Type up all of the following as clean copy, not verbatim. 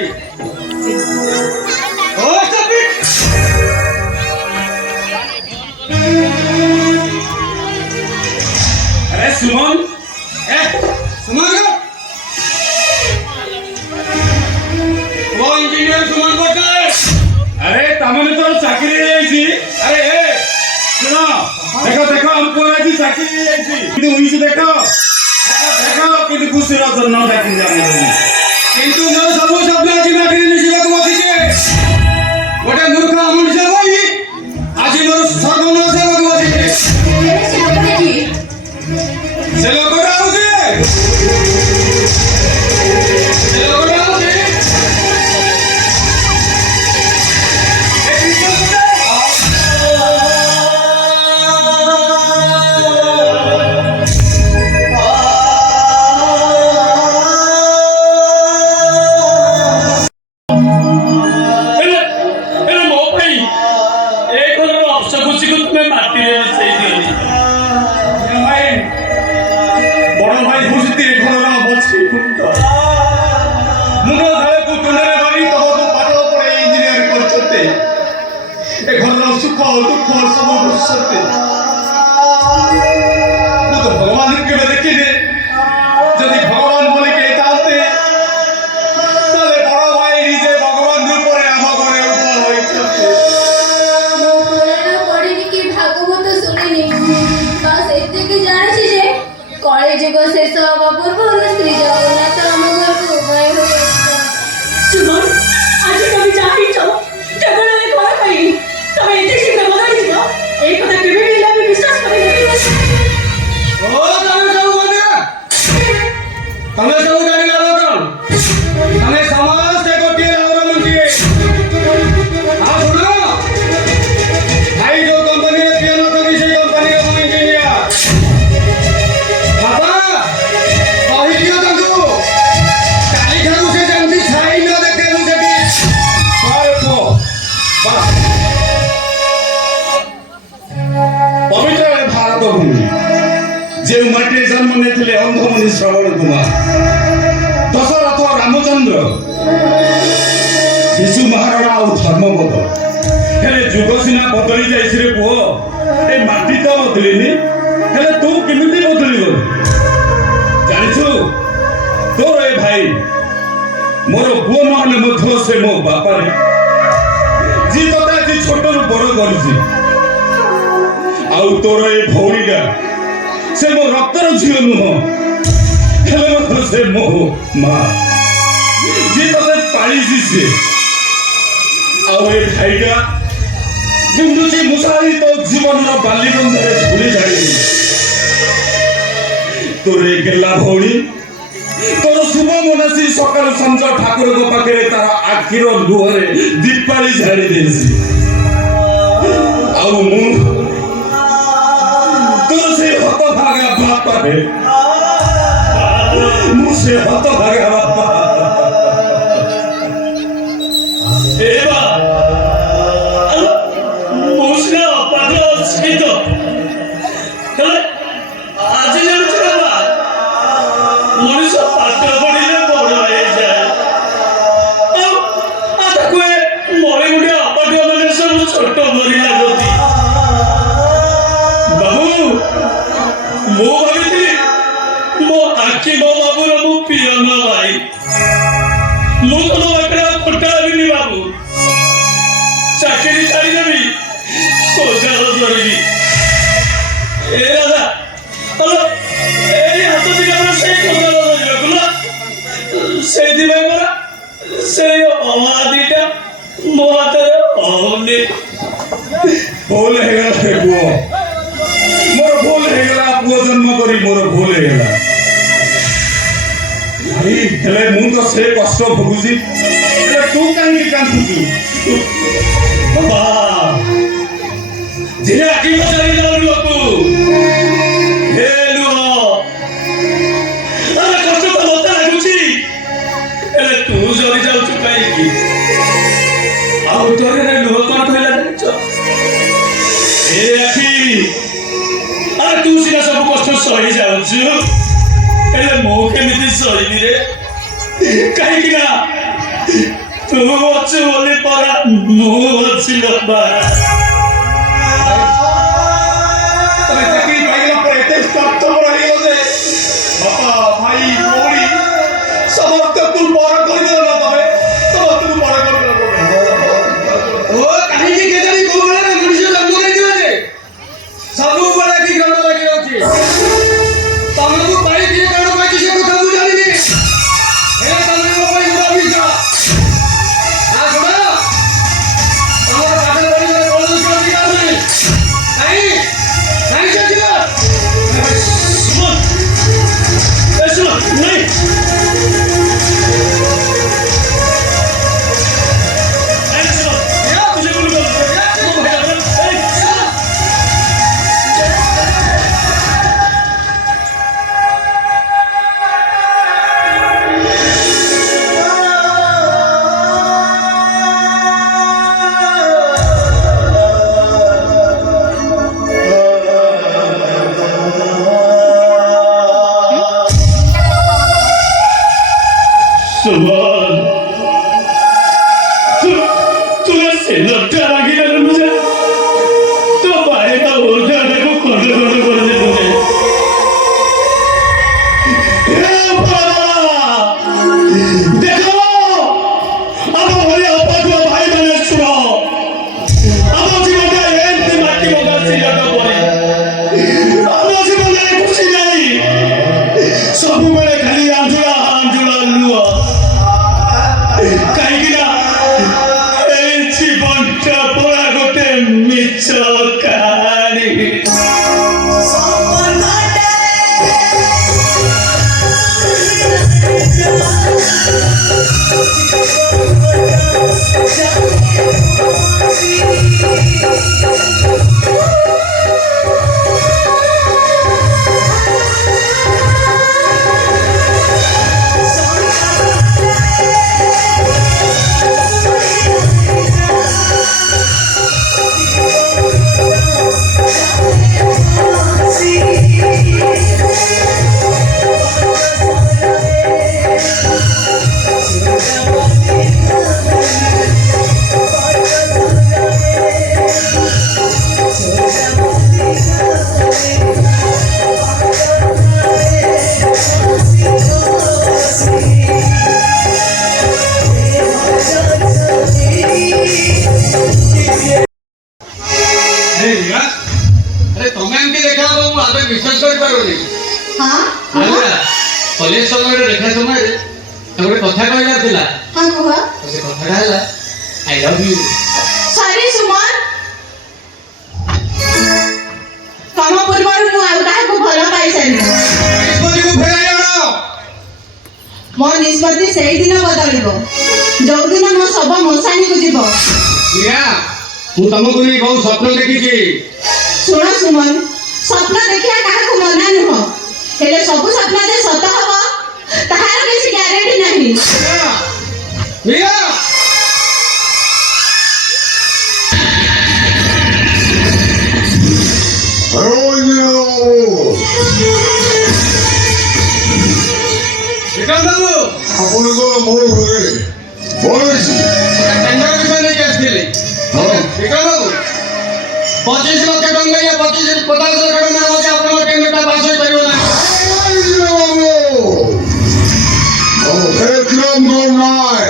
अरे सुमन सुमन वो इंजीनियर सुमन बोलता है। अरे तमने तो चाकरी ले अरे सुनो देखो देखो हमको आज चाकरी ले किंतु उइसे देखो देखो किंतु खुशी रा जन्म देखि जाने किंतु मोर सब शब्द आज माटी निशिबा को बसिছে गोटे मूर्ख मनुष्य होई आज मोर सर्वनाश हेबाक बसिছে से लोकटा होছে से लोकटा होছে भगवान के देखी जदि भगवान बोले के चाहते बड़ भाई निजे भगवान रूपरे आम घरे पढ़िनी कि भागवत शुणिनी बस एतिक जानी जे कଳି जुग शेष हवा पूर्व श्री जगन्नाथ आम घर को उभय हो सुमन आज तुम जानी छो जगन्नाथ घर पाई तमे एते शीघ्र बदली दियो एक কথা केबे भी लागे विश्वास करे ओ तमे सब बोले तमे सब जानी लागो कोन तमे समाज से गोटी लाउरा मंती आ सुनो भाई जो कंपनी में पियानो तो किसी कंपनी का इंजीनियर बाबा कहि दियो तंतु काली खाऊ से जंती छाई न देखे मु सेठी को बस पवित्र भारत भूमि जे माटी जन्म नेथिले अंधमुनि श्रवण कुमार दशरथ रामचंद्र शिशु महाराणा और धर्मपद हेले जुग सीना बदली जाइछ रे पुओ ए माटी तो बदलिनी हेले तू केमिति बदली गल जानिछु तोर ए भाई मोर पुओ नहले मध्य से मो बापा रे जी तोता जी छोट रु बड़ करछि आउ तोर ए भौरीडा से मो रक्तर झियो नुह हेले मो से मो मां जी तोते पालिछि से आउ ए भाईडा गुंडुची मुसारी तो जीवन रो बाली बंधरे झुली जाई तोर ए गेला भौरी तोर शुभ मनसी सकाल संज ठाकुर को पाखे तार आखिर लुहरे दीपाली झाड़ी देसी आउ मु से हत भागा बापा रे मुझसे हत भागा बापा एबा मुझसे पादो स्कितो आज जन चला मनुष्य पाठ पढ़िले बड़ होई जाए आता कोए मोरे गुडे अपाठ माने सब छोट मरी लागती मो भाभी मो आखि मो बाबू मो पियन भाई मो तो बाकरा खोटा बिनी बाबू चाकरी छाड़ी देबी कोदाल धरबी ए दादा हेलो ए हाथ दिला से कोदाल धरबी गुला से दिबे मोरा से अवादीटा मो हाथ ओने बोल हेगला हेबो मोर भूल हेगला पुओ जन्म करी मोर भूल हेगला भाई हेले मु तो से कष्ट भोगुची हेले तू कांगी कांदुचु बाबा जे आकी बजारी जाऊ लोकु हेलो अरे कष्ट तो होता लागुची हेले तू जरी जाउछु काई की आउ तोरे रे लोक कोन कहला जानिछ ए आखी अरे तू सीना सब कष्ट सही जाउछु एले मो केमिति सही रे काहे कि ना ତୁ ଅଛୁ ବୋଲି ପରା ମୁଁ ଅଛି ବାପା। ତମେ ଚାକିରି ପାଇଗଲା ପରେ ଏତେ ସ୍ୱାର୍ଥପର ହେଇଗଲ ଯେ ବାପା ଭାଇ ଭଉଣୀ ସମସ୍ତଙ୍କୁ ବଡ କରିଦେଲ ନା ତମେ, ସମସ୍ତଙ୍କୁ ବଡ କରିଦେଲ ତମେ। ଓ କାହିଁକି କେଜାଣି କୋଉ ବେଳେ ମଣିଷ ଜନ୍ମ ନେଇଥିଲା ଯେ ସବୁବେଳେ କି ଗଣ୍ଡ ଲାଗି ରହୁଛି। ତମକୁ ପାଇ କିଏ କଣ କହିଛି ସେ କଥା ମୁଁ ଜାଣିନି, ହେଲେ ତମେ ମୋ ପାଇଁ ଭାବିଛ। ଶୁଣ ତମର ପାଠରେ ପଢିବାରେ କୌଣସି ଅଧିକାର ନାହିଁ। କାହିଁ କାହିଁ ସେ ଥିବ सुमन, तुला शेजारच्या रागीला तुझ्या तो बाहेरचा ओरडा को कोंड करते तुझे। देखो ଆମ ଭଳି ଅପାଠୁଆ ଭାଇମାନେ ଶୁଣ, ଆମ ଜୀବନରେ ଏମିତି ମାଟି ମଗା ସିଲଟ ପରେ ଆମ ଜୀବନରେ ଖୁସି ନାହିଁ, ସବୁବେଳେ ଖାଲି ଆଞ୍ଜୁଳା ଆଞ୍ଜୁଳା ଲୁହ। କାହିଁକି ନା ଏଇ ଜୀବନଟା ପରା ଗୋଟେ ମିଛ କାହାଣୀ। अरे तमें एमती देखा ମୁଁ ଆଦେ ବିଶ୍ୱାସ କରିପାରୁନି। କଲେଜ ସମୟରେ ଦେଖା ସମୟରେ ଗୋଟେ କଥା କହିବାର ଥିଲା। ସେ କଥାଟା ହେଲା ଆଇ ଲଭ୍ ୟୁ। ସରି ସୁମନ, ତମ ପୂର୍ବରୁ ମୁଁ ଆଉ କାହାକୁ ଭଲ ପାଇସାରିନି। ନିଷ୍ପତ୍ତିକୁ ଫେରାଇ ଆଣ। ମୋ ନିଷ୍ପତ୍ତି ସେଇଦିନ ବଦଳିବ ଯୋଉଦିନ ମୋ ଶବ ମଶାଣିକୁ ଯିବ। ପ୍ରିୟା, ମୁଁ ତମକୁ ନେଇ ବହୁତ ସ୍ୱପ୍ନ ଦେଖିଛି। ଶୁଣ ସୁମନ, ସ୍ୱପ୍ନ ଦେଖିବା କାହାକୁ ମନା ନୁହଁ, ହେଲେ ସବୁ ସ୍ୱପ୍ନ ଯେ ସତ ହବ ତାହାର କିଛି ଗ୍ୟାରେଣ୍ଟି ନାହିଁ। ପ୍ରିୟା ବିକ୍ରମ ବାବୁ, ଆପଣଙ୍କର ମୋର ଘରେ ବଳଛି ଟେଣ୍ଡର ବିଷୟ ନେଇକି ଆସିଥିଲି। ବିକ୍ରମ ବାବୁ, 25 ଲକ୍ଷ ଟଙ୍କା या 50 ଲକ୍ଷ ଟଙ୍କା ହେଉଛି ଆପଣଙ୍କ ଟେଣ୍ଡରଟା ପାସ୍ ହୋଇପାରିବ ନାହିଁ। विक्रम को नाय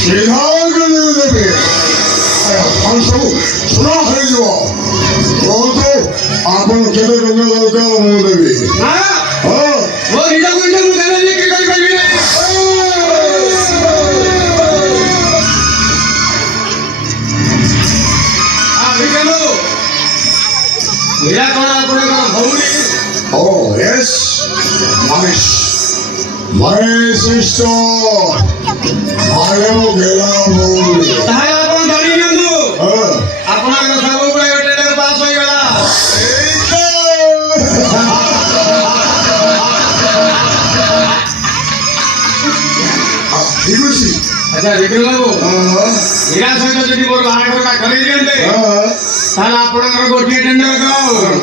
सीधा देवे सब सुना हो तो आपन केते टंका दरकार मु देवी हाँ हाँ वो निजा को मुझे देने की कोई कोई नहीं। विक्रम बाबू, मेरा कौन आपको भौणी? Oh yes, my sister. I am Gela Moli. ତାହେଲେ ଆପଣ ଧରି ନିଅନ୍ତୁ, ଆପଣଙ୍କର ସବୁବେଳେ ଟେଣ୍ଡର ପାସ୍ ହୋଇଗଲା। ଠିକ ଅଛି। ଆଚ୍ଛା ବିକ୍ରମ ବାବୁ, ମୀରା ସହିତ ଯଦି ମୋର ବାହାଘରଟା କରେଇ ଦିଅନ୍ତେ ତାହେଲେ ଆପଣଙ୍କର ଗୋଟିଏ ଟେଣ୍ଡର କମ୍,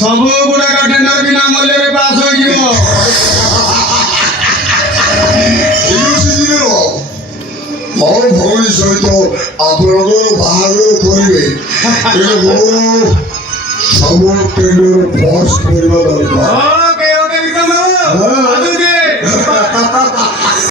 ସବୁ ଗୁଡାକ ଟେଣ୍ଡର ବିନା ମୂଲ୍ୟରେ ପାସ୍ ହୋଇଯିବ। ମୋ ଭଉଣୀ ସହିତ ଆପଣଙ୍କର ବାହାଘର କରିବେ କିନ୍ତୁ ମୁଁ ସବୁ ଟେଣ୍ଡର ପସ୍ କରିବା ଦରକାର